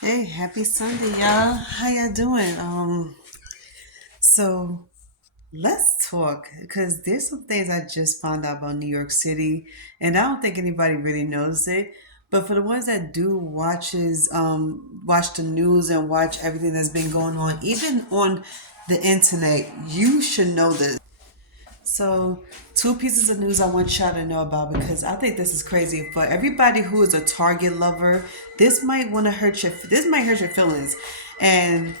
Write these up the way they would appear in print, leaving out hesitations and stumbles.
Hey, happy Sunday, y'all. How y'all doing? So let's talk because there's some things I just found out about New York City, and I don't think anybody really knows it. But for the ones that do watch the news and watch everything that's been going on, even on the internet, you should know this. So, two pieces of news I want y'all to know about because I think this is crazy. For everybody who is a Target lover, this might hurt your feelings. And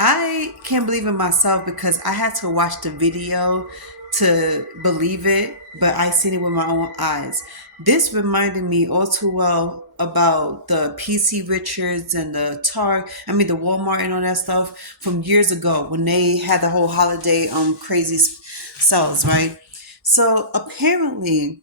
I can't believe in myself because I had to watch the video to believe it, but I seen it with my own eyes. This reminded me all too well about the PC Richards and the Walmart and all that stuff from years ago when they had the whole holiday crazy sales, right? So apparently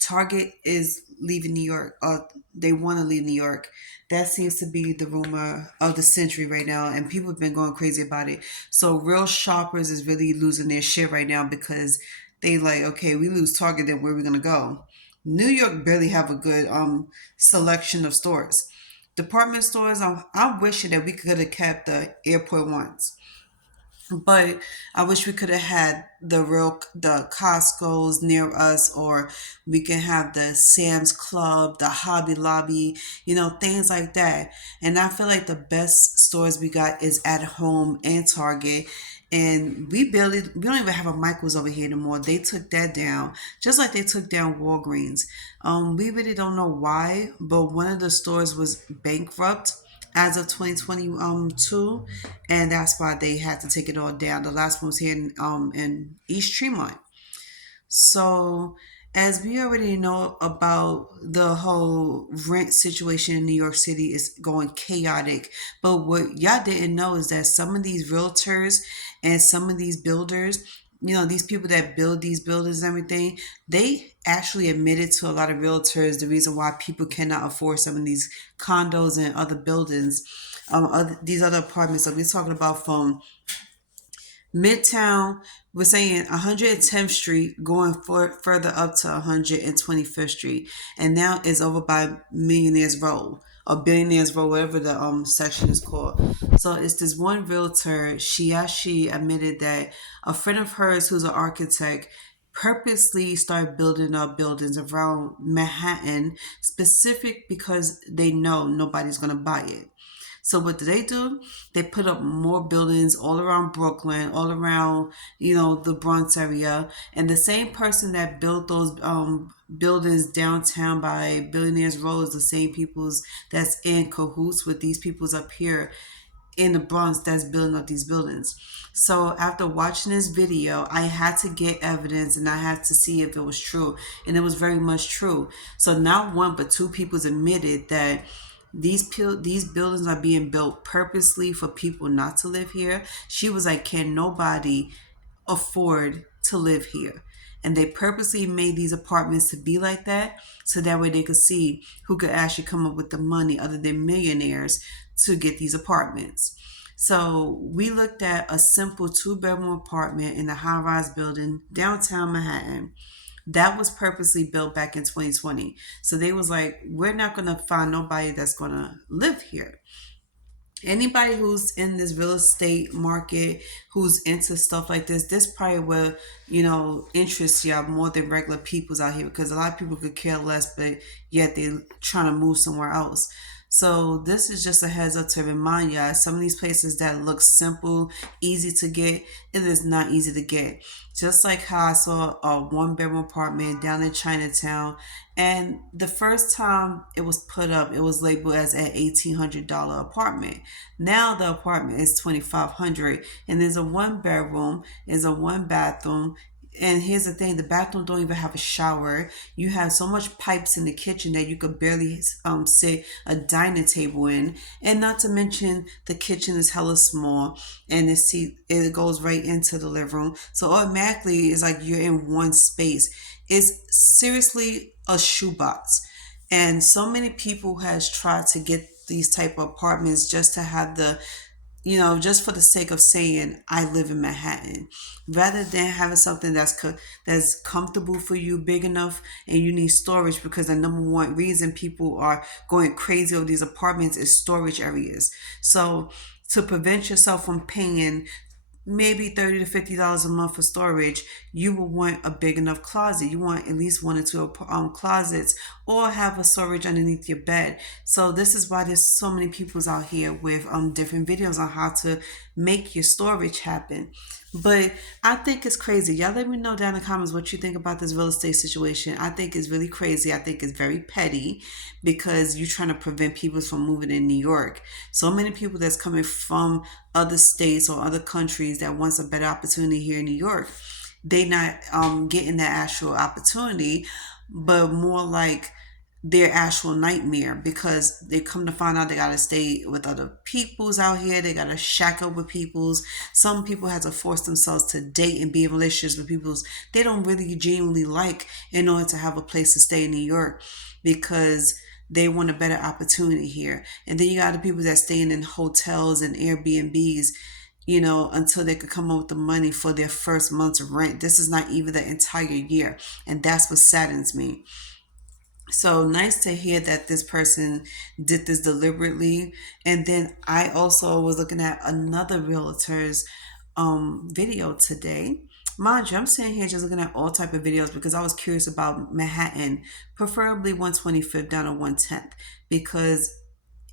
Target is leaving New York, or they want to leave New York. That seems to be the rumor of the century right now, and people have been going crazy about it. So real shoppers is really losing their shit right now because they like, okay, we lose Target, then where are we gonna go? New York barely have a good selection of stores. Department stores, I'm wishing that we could have kept the airport ones. But I wish we could have had the Costco's near us, or we can have the Sam's Club, the Hobby Lobby, things like that. And I feel like the best stores we got is at home and Target. And we don't even have a Michael's over here anymore. They took that down, just like they took down Walgreens. We really don't know why, but one of the stores was bankrupt as of 2022, and that's why they had to take it all down. The last one was here in East Tremont. So, as we already know about the whole rent situation in New York City is going chaotic. But what y'all didn't know is that some of these realtors and some of these builders, these people that build these buildings and everything, they actually admitted to a lot of realtors the reason why people cannot afford some of these condos and other buildings, these other apartments. So we're talking about from Midtown, we're saying 110th Street going further up to 125th Street. And now it's over by Millionaires Row or Billionaires Row, whatever the section is called. So it's this one realtor, she admitted that a friend of hers who's an architect purposely started building up buildings around Manhattan, specific because they know nobody's gonna buy it. So what do? They put up more buildings all around Brooklyn, all around, the Bronx area. And the same person that built those buildings downtown by Billionaires Row is the same people's that's in cahoots with these people's up here in the Bronx that's building up these buildings. So after watching this video, I had to get evidence and I had to see if it was true. And it was very much true. So not one but two people's admitted that these buildings are being built purposely for people not to live here. She was like, can nobody afford to live here? And they purposely made these apartments to be like that so that way they could see who could actually come up with the money other than millionaires to get these apartments. So we looked at a simple two-bedroom apartment in a high-rise building downtown Manhattan that was purposely built back in 2020. So they was like, we're not going to find nobody that's going to live here. Anybody who's in this real estate market, who's into stuff like this probably will, interest y'all more than regular people's out here because a lot of people could care less, but yet they're trying to move somewhere else. So this is just a heads up to remind y'all some of these places that look simple, easy to get, it is not easy to get. Just like how I saw a one-bedroom apartment down in Chinatown, and the first time it was put up, it was labeled as an $1,800 apartment. Now the apartment is $2,500, and there's a one bedroom, is a one bathroom. And here's the thing: the bathroom don't even have a shower. You have so much pipes in the kitchen that you could barely sit a dining table in. And not to mention, the kitchen is hella small, and it goes right into the living room. So automatically, it's like you're in one space. It's seriously a shoebox, and so many people has tried to get these type of apartments just to have the just for the sake of saying I live in Manhattan, rather than having something that's comfortable for you, big enough, and you need storage, because the number one reason people are going crazy over these apartments is storage areas. So to prevent yourself from paying maybe $30 to $50 a month for storage, you will want a big enough closet. You want at least one or two closets, or have a storage underneath your bed. So this is why there's so many peoples out here with different videos on how to make your storage happen. But I think it's crazy. Y'all let me know down in the comments what you think about this real estate situation. I think it's really crazy. I think it's very petty, because you're trying to prevent people from moving in New York. So many people that's coming from other states or other countries that wants a better opportunity here in New York, they not getting that actual opportunity, but more like their actual nightmare, because they come to find out they gotta stay with other peoples out here. They gotta shack up with peoples. Some people have to force themselves to date and be in relationships with peoples they don't really genuinely like, in order to have a place to stay in New York, because they want a better opportunity here. And then you got the people that staying in hotels and Airbnbs, until they could come up with the money for their first month's rent. This is not even the entire year. And that's what saddens me. So nice to hear that this person did this deliberately. And then I also was looking at another realtor's video today. Mind you, I'm sitting here just looking at all type of videos, because I was curious about Manhattan, preferably 125th down to 110th, because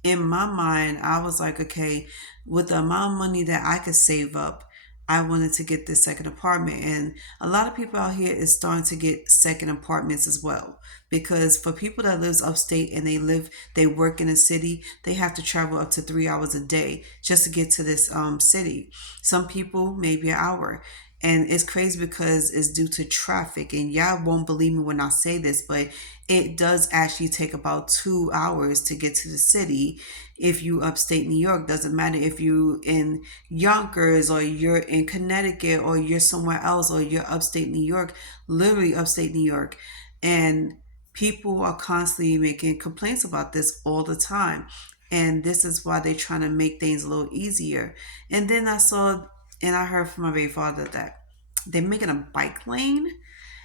in my mind, I was like, okay, with the amount of money that I could save up, I wanted to get this second apartment. And a lot of people out here is starting to get second apartments as well. Because for people that lives upstate and they work in a city, they have to travel up to 3 hours a day just to get to this city. Some people maybe an hour. And it's crazy because it's due to traffic. And y'all won't believe me when I say this, but it does actually take about 2 hours to get to the city. If you upstate New York, doesn't matter if you in Yonkers, or you're in Connecticut, or you're somewhere else, or you're upstate New York, literally upstate New York. And people are constantly making complaints about this all the time. And this is why they're trying to make things a little easier. And then I heard from my baby father that they're making a bike lane.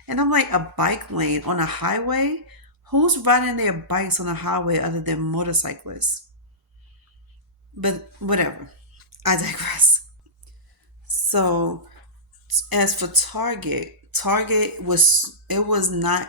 And I'm like, a bike lane on a highway? Who's riding their bikes on a highway other than motorcyclists? But whatever. I digress. So as for Target was not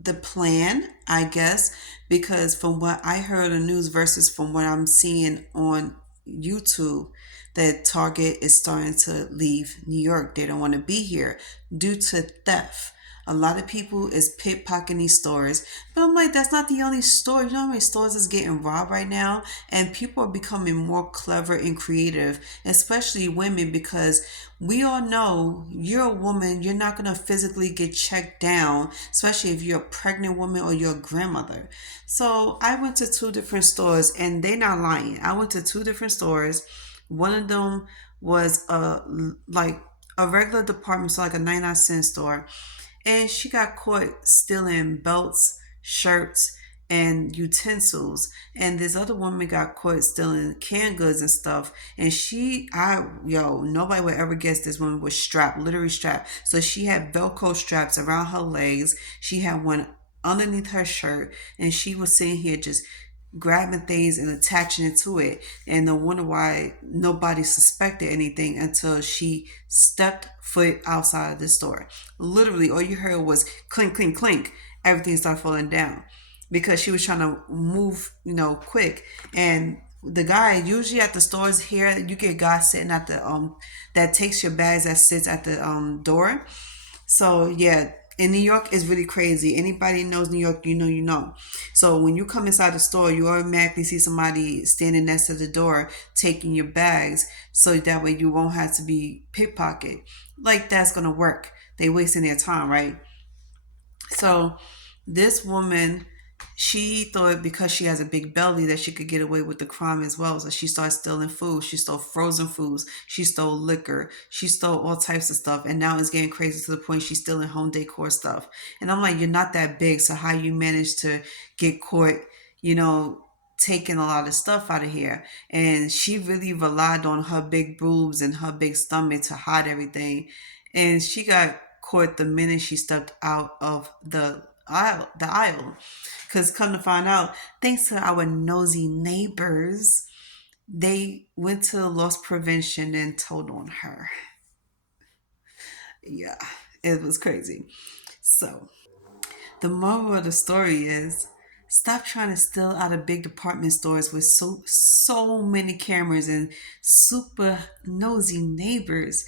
the plan, I guess, because from what I heard in news versus from what I'm seeing on YouTube, that Target is starting to leave New York. They don't want to be here due to theft. A lot of people is pickpocketing these stores. But I'm like, that's not the only store. You know how many stores is getting robbed right now? And people are becoming more clever and creative, especially women, because we all know you're a woman, you're not going to physically get checked down, especially if you're a pregnant woman or you're a grandmother. So I went to two different stores, and they're not lying. I went to two different stores. One of them was like a regular department store, like a 99-cent store, and she got caught stealing belts, shirts, and utensils. And this other woman got caught stealing canned goods and stuff. And nobody would ever guess this woman was strapped, literally strapped. So she had Velcro straps around her legs. She had one underneath her shirt, and she was sitting here just grabbing things and attaching it to it. And no wonder why nobody suspected anything until she stepped foot outside of the store. Literally, all you heard was clink, clink, clink. Everything started falling down because she was trying to move, quick. And the guy, usually at the stores here, you get guys sitting at the that takes your bags, that sits at the door. So yeah, in New York is really crazy. Anybody knows New York, you know. So when you come inside the store, you automatically see somebody standing next to the door taking your bags, so that way you won't have to be pickpocket. Like that's gonna work. They wasting their time, right? So this woman, she thought because she has a big belly that she could get away with the crime as well. So she started stealing food. She stole frozen foods. She stole liquor. She stole all types of stuff. And now it's getting crazy to the point she's stealing home decor stuff. And I'm like, you're not that big. So how you manage to get caught, you know, taking a lot of stuff out of here. And she really relied on her big boobs and her big stomach to hide everything. And she got caught the minute she stepped out of the aisle. Because come to find out, thanks to our nosy neighbors, they went to loss prevention and told on her. Yeah, it was crazy. So the moral of the story is stop trying to steal out of big department stores with so many cameras and super nosy neighbors.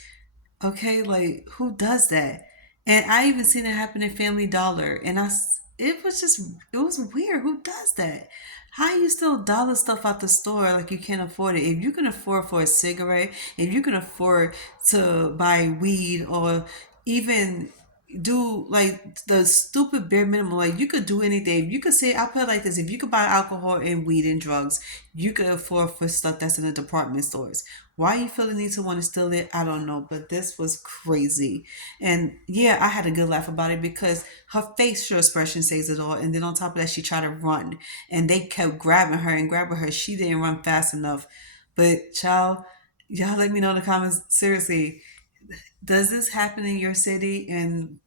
Okay, like who does that? And I even seen it happen in Family Dollar, and it was just it was weird. Who does that? How you still dollar stuff out the store like you can't afford it? If you can afford for a cigarette, if you can afford to buy weed or even do like the stupid bare minimum, like you could do anything. You could say, I'll put it like this: if you could buy alcohol and weed and drugs, you could afford for stuff that's in the department stores. Why you feel the need to want to steal it, I don't know, but this was crazy. And yeah, I had a good laugh about it because her facial expression says it all. And then on top of that, she tried to run and they kept grabbing her and grabbing her. She didn't run fast enough. But child, y'all let me know in the comments. Seriously, does this happen in your city? And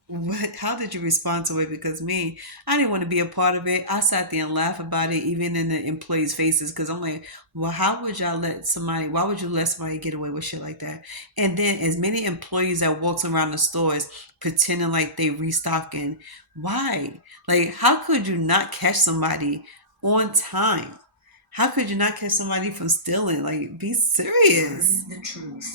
how did you respond to it? Because me, I didn't want to be a part of it. I sat there and laughed about it, even in the employees' faces, because I'm like, well, how would y'all let somebody, why would you let somebody get away with shit like that? And then as many employees that walks around the stores pretending like they restocking, why? Like, how could you not catch somebody on time? How could you not catch somebody from stealing? Like, be serious. The truth.